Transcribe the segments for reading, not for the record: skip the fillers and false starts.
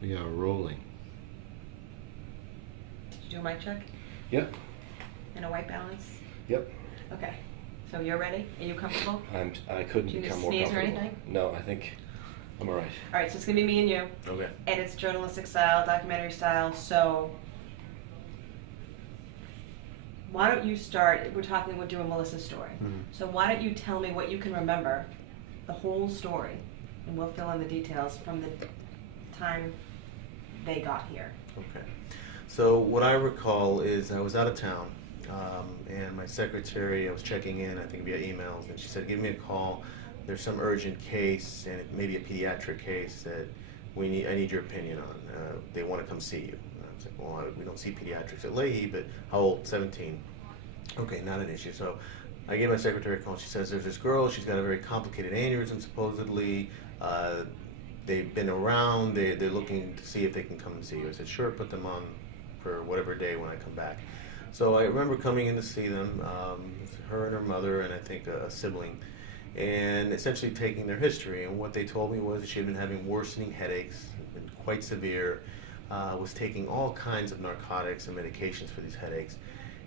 We are rolling. Did you do a mic check? Yep. And a white balance? Yep. Okay. So you're ready? Are you comfortable? I couldn't Do you become need more to sneeze or comfortable. anything? No, I think I'm all right. All right, so it's going to be me and you. Okay. And it's journalistic style, documentary style, so why don't you start, we're doing Melissa's story. Mhm. So why don't you tell me what you can remember, the whole story, and we'll fill in the details from the time they got here. Okay. So what I recall is I was out of town, and my secretary, I was checking in, I think via emails, and she said, give me a call. There's some urgent case, and it may be a pediatric case that I need your opinion on. They want to come see you. And I was like, well, we don't see pediatrics at Leahy, but how old? 17. Okay, not an issue. So I gave my secretary a call. She says there's this girl. She's got a very complicated aneurysm, supposedly. They've been around. They're looking to see if they can come and see you. I said, sure, put them on for whatever day when I come back. So I remember coming in to see them, her and her mother, and I think a sibling, and essentially taking their history. And what they told me was she had been having worsening headaches, been quite severe, was taking all kinds of narcotics and medications for these headaches,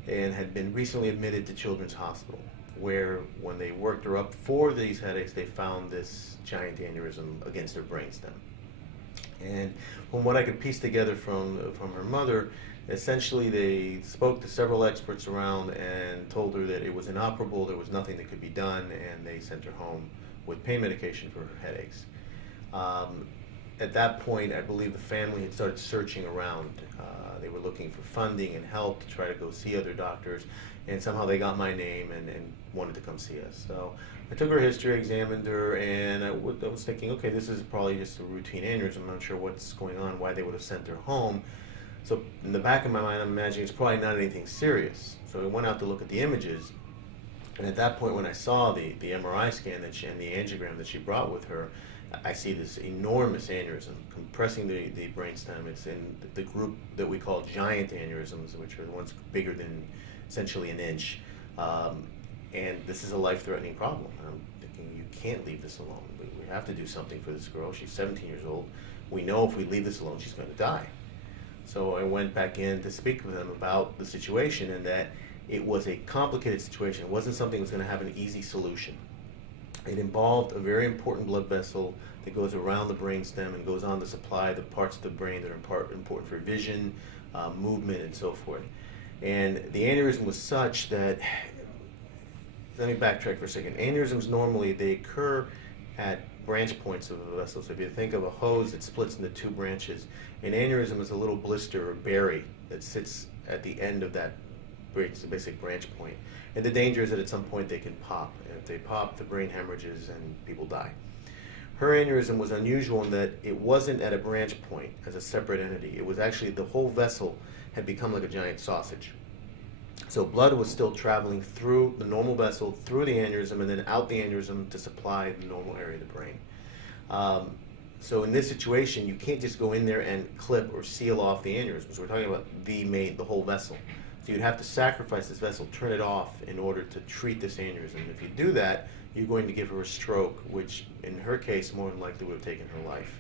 and had been recently admitted to Children's Hospital, where when they worked her up for these headaches, they found this giant aneurysm against her brainstem. And from what I could piece together from her mother, essentially they spoke to several experts around and told her that it was inoperable, there was nothing that could be done, and they sent her home with pain medication for her headaches. At that point, I believe the family had started searching around. They were looking for funding and help to try to go see other doctors, and somehow they got my name and wanted to come see us. So I took her history, examined her, and I was thinking, okay, this is probably just a routine aneurysm. I'm not sure what's going on, why they would have sent her home. So in the back of my mind, I'm imagining it's probably not anything serious. So I went out to look at the images, and at that point when I saw the MRI scan that and the angiogram that she brought with her, I see this enormous aneurysm compressing the brainstem. It's in the group that we call giant aneurysms, which are the ones bigger than essentially an inch. And this is a life-threatening problem. I'm thinking, you can't leave this alone. We have to do something for this girl. She's 17 years old. We know if we leave this alone, she's going to die. So I went back in to speak with them about the situation, and that it was a complicated situation. It wasn't something that was going to have an easy solution. It involved a very important blood vessel that goes around the brainstem and goes on to supply the parts of the brain that are important for vision, movement, and so forth. And the aneurysm was such that, let me backtrack for a second. Aneurysms normally, they occur at branch points of the vessel. So if you think of a hose that splits into two branches, an aneurysm is a little blister or berry that sits at the end of that basic branch point. And the danger is that at some point they can pop. And if they pop, the brain hemorrhages and people die. Her aneurysm was unusual in that it wasn't at a branch point as a separate entity. It was actually the whole vessel had become like a giant sausage. So blood was still traveling through the normal vessel, through the aneurysm, and then out the aneurysm to supply the normal area of the brain. So in this situation, you can't just go in there and clip or seal off the aneurysm. So we're talking about the whole vessel. So you'd have to sacrifice this vessel, turn it off in order to treat this aneurysm. If you do that, you're going to give her a stroke, which in her case more than likely would have taken her life.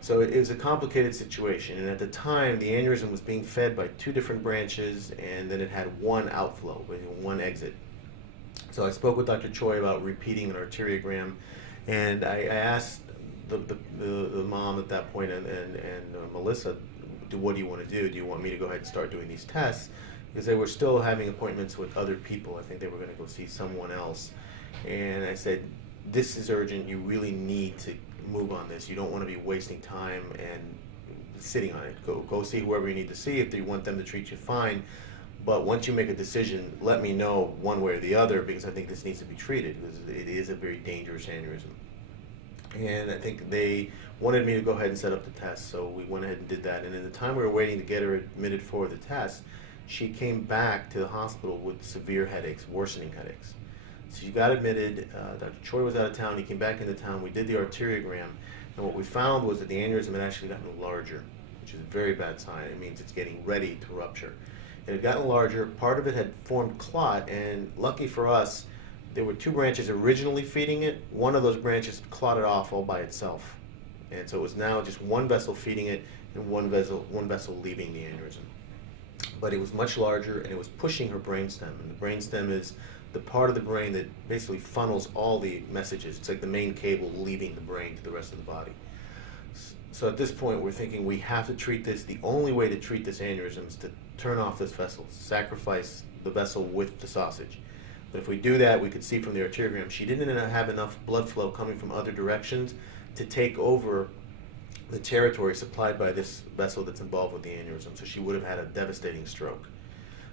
So it was a complicated situation, and at the time the aneurysm was being fed by two different branches, and then it had one outflow, one exit. So I spoke with Dr. Choi about repeating an arteriogram, and I asked the mom at that point and Melissa, what do you want to do? Do you want me to go ahead and start doing these tests? Because they were still having appointments with other people. I think they were going to go see someone else. And I said, this is urgent. You really need to move on this. You don't want to be wasting time and sitting on it. Go see whoever you need to see. If you want them to treat you, fine. But once you make a decision, let me know one way or the other, because I think this needs to be treated, because it is a very dangerous aneurysm. And I think they wanted me to go ahead and set up the test, so we went ahead and did that. And in the time we were waiting to get her admitted for the test, she came back to the hospital with severe headaches, worsening headaches. So she got admitted. Dr. Choi was out of town. He came back into town. We did the arteriogram, and what we found was that the aneurysm had actually gotten larger, which is a very bad sign. It means it's getting ready to rupture. It had gotten larger. Part of it had formed clot, and lucky for us, there were two branches originally feeding it. One of those branches clotted off all by itself. And so it was now just one vessel feeding it and one vessel leaving the aneurysm. But it was much larger, and it was pushing her brainstem. And the brainstem is the part of the brain that basically funnels all the messages. It's like the main cable leaving the brain to the rest of the body. So at this point, we're thinking we have to treat this. The only way to treat this aneurysm is to turn off this vessel, sacrifice the vessel with the sausage. But if we do that, we could see from the arteriogram, she didn't have enough blood flow coming from other directions to take over the territory supplied by this vessel that's involved with the aneurysm. So she would have had a devastating stroke.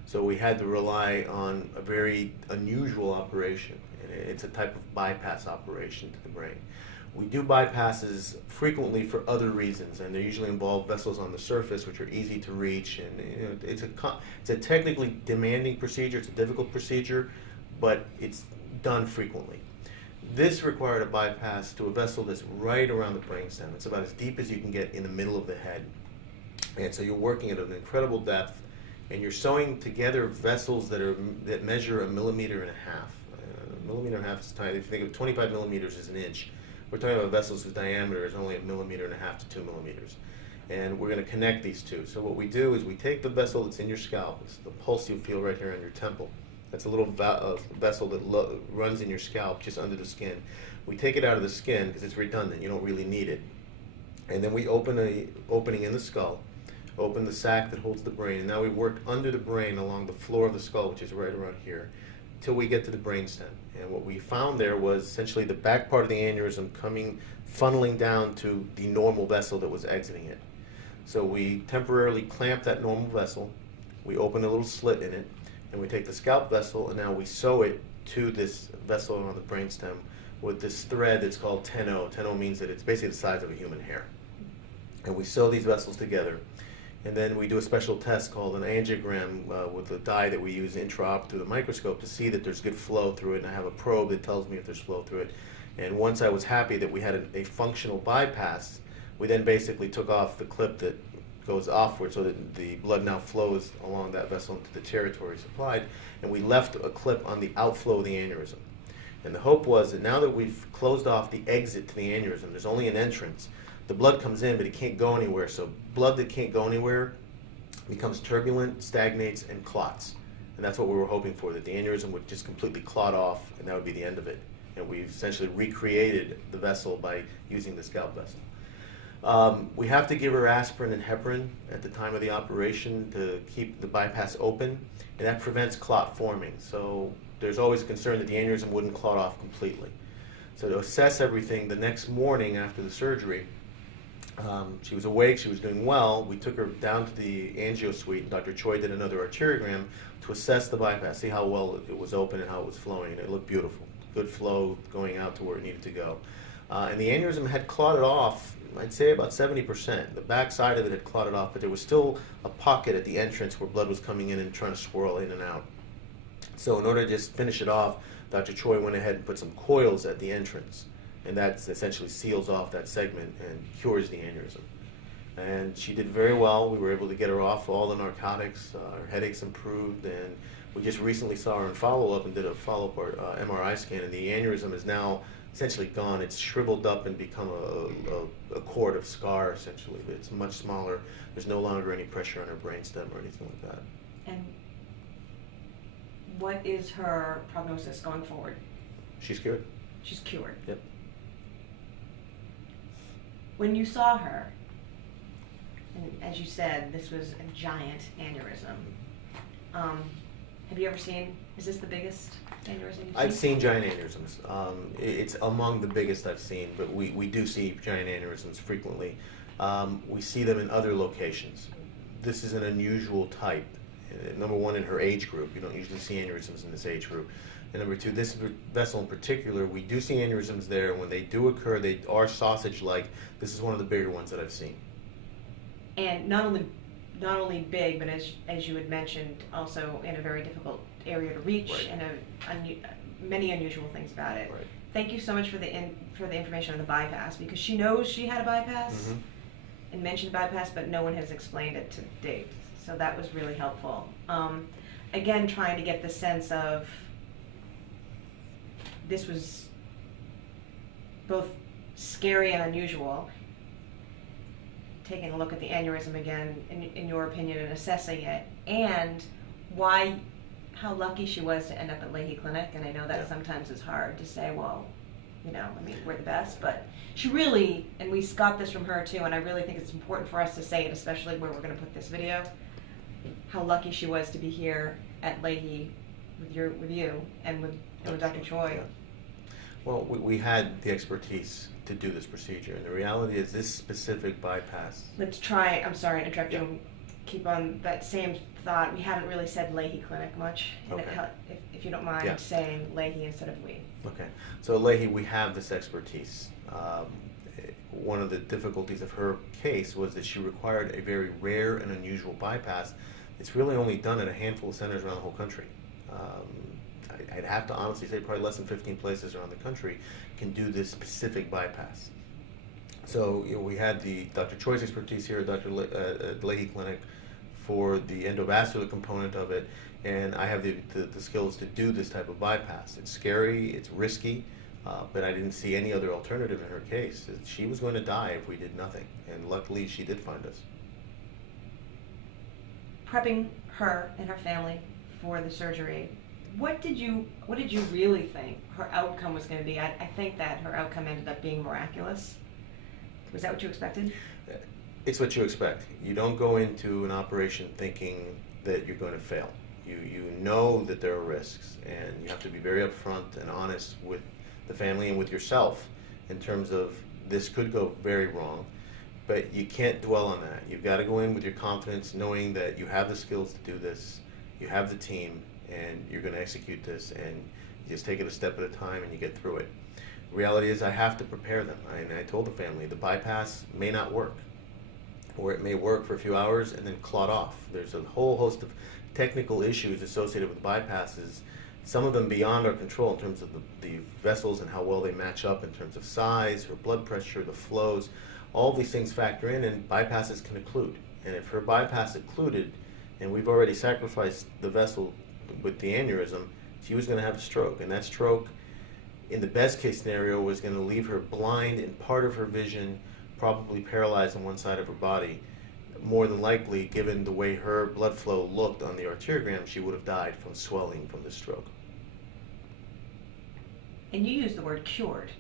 So we had to rely on a very unusual operation. It's a type of bypass operation to the brain. We do bypasses frequently for other reasons, and they usually involve vessels on the surface, which are easy to reach. And it's a technically demanding procedure. It's a difficult procedure, but it's done frequently. This required a bypass to a vessel that's right around the brainstem. It's about as deep as you can get in the middle of the head, and so you're working at an incredible depth, and you're sewing together vessels that measure 1.5 millimeters. A millimeter and a half is tiny. If you think of 25 millimeters as an inch, we're talking about vessels whose diameter is only 1.5 millimeters to 2 millimeters. And we're going to connect these two. So what we do is we take the vessel that's in your scalp, it's the pulse you feel right here on your temple. That's a little vessel that runs in your scalp, just under the skin. We take it out of the skin because it's redundant. You don't really need it. And then we open an opening in the skull, open the sac that holds the brain, and now we work under the brain along the floor of the skull, which is right around here, till we get to the brainstem. And what we found there was essentially the back part of the aneurysm funneling down to the normal vessel that was exiting it. So we temporarily clamp that normal vessel, we open a little slit in it, and we take the scalp vessel, and now we sew it to this vessel on the brainstem with this thread that's called 10-0. 10-0 means that it's basically the size of a human hair. And we sew these vessels together. And then we do a special test called an angiogram with a dye that we use intraop through the microscope to see that there's good flow through it, and I have a probe that tells me if there's flow through it. And once I was happy that we had a functional bypass, we then basically took off the clip that goes offward so that the blood now flows along that vessel into the territory supplied, and we left a clip on the outflow of the aneurysm. And the hope was that now that we've closed off the exit to the aneurysm, there's only an entrance. The blood comes in, but it can't go anywhere. So blood that can't go anywhere becomes turbulent, stagnates, and clots. And that's what we were hoping for, that the aneurysm would just completely clot off, and that would be the end of it. And we've essentially recreated the vessel by using the scalp vessel. We have to give her aspirin and heparin at the time of the operation to keep the bypass open, and that prevents clot forming. So there's always a concern that the aneurysm wouldn't clot off completely. So to assess everything, the next morning after the surgery, she was awake, she was doing well. We took her down to the angio suite, and Dr. Choi did another arteriogram to assess the bypass, see how well it was open and how it was flowing, and it looked beautiful. Good flow going out to where it needed to go. And the aneurysm had clotted off, I'd say about 70%. The back side of it had clotted off, but there was still a pocket at the entrance where blood was coming in and trying to swirl in and out. So in order to just finish it off, Dr. Choi went ahead and put some coils at the entrance, and that essentially seals off that segment and cures the aneurysm. And she did very well. We were able to get her off all the narcotics. Her headaches improved, and we just recently saw her in follow-up and did a follow-up MRI scan, and the aneurysm is now essentially gone. It's shriveled up and become a cord of scar, essentially. It's much smaller. There's no longer any pressure on her brainstem or anything like that. And what is her prognosis going forward? She's cured. She's cured. Yep. When you saw her, and as you said, this was a giant aneurysm. Have you ever seen, is this the biggest aneurysm you've seen? I've seen giant aneurysms. It's among the biggest I've seen, but we do see giant aneurysms frequently. We see them in other locations. This is an unusual type. Number one, in her age group. You don't usually see aneurysms in this age group. And number two, this vessel in particular, we do see aneurysms there. When they do occur, they are sausage-like. This is one of the bigger ones that I've seen. And not only big, but as you had mentioned, also in a very difficult area to reach, Right. and many unusual things about it. Right. Thank you so much for the information on the bypass, because she knows she had a bypass and mentioned bypass, but no one has explained it to date. So that was really helpful. Again, trying to get the sense of this was both scary and unusual, taking a look at the aneurysm again, in your opinion, and assessing it, and how lucky she was to end up at Leahy Clinic. And I know that sometimes is hard to say, well, you know, I mean, we're the best, but she really, and we got this from her too, and I really think it's important for us to say it, especially where we're going to put this video, how lucky she was to be here at Leahy with you and with Dr. Choi. Yeah. Well, we had the expertise to do this procedure, and the reality is this specific bypass. Let's try, I'm sorry to interrupt you, keep on that same thought. We haven't really said Leahy Clinic much, and if you don't mind saying Leahy instead of we. Okay, so Leahy, we have this expertise. One of the difficulties of her case was that she required a very rare and unusual bypass. It's really only done at a handful of centers around the whole country. I'd have to honestly say probably less than 15 places around the country can do this specific bypass. So we had the Dr. Choi's expertise here at Leahy Clinic for the endovascular component of it, and I have the skills to do this type of bypass. It's scary, it's risky, but I didn't see any other alternative in her case. She was going to die if we did nothing, and luckily she did find us. Prepping her and her family for the surgery, what did you really think her outcome was going to be? I think that her outcome ended up being miraculous. Was that what you expected? It's what you expect. You don't go into an operation thinking that you're going to fail. You know that there are risks, and you have to be very upfront and honest with the family and with yourself in terms of this could go very wrong, but you can't dwell on that. You've got to go in with your confidence, knowing that you have the skills to do this, you have the team, and you're going to execute this, and you just take it a step at a time and you get through it. The reality is I have to prepare them. I told the family the bypass may not work, or it may work for a few hours and then clot off. There's a whole host of technical issues associated with bypasses, some of them beyond our control in terms of the vessels and how well they match up in terms of size, her blood pressure, the flows. All these things factor in, and bypasses can occlude. And if her bypass occluded, and we've already sacrificed the vessel with the aneurysm, she was going to have a stroke. And that stroke, in the best case scenario, was going to leave her blind in part of her vision, probably paralyzed on one side of her body. More than likely, given the way her blood flow looked on the arteriogram, she would have died from swelling from the stroke. And you used the word cured.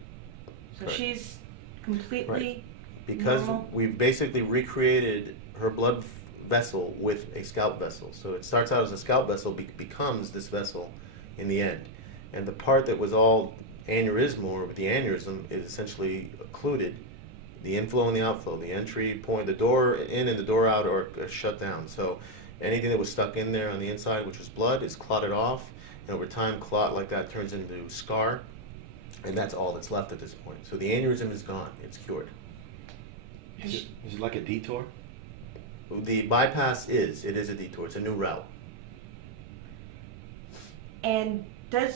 So Correct. She's completely because normal? we've basically recreated her blood vessel with a scalp vessel. So it starts out as a scalp vessel, becomes this vessel in the end. And the part that was all aneurysmal, or with the aneurysm, is essentially occluded. The inflow and the outflow, the entry point, the door in and the door out are shut down. So anything that was stuck in there on the inside, which was blood, is clotted off. And over time, clot like that turns into scar. And that's all that's left at this point. So the aneurysm is gone. It's cured. Is it like a detour? The bypass it is a detour. It's a new route. And does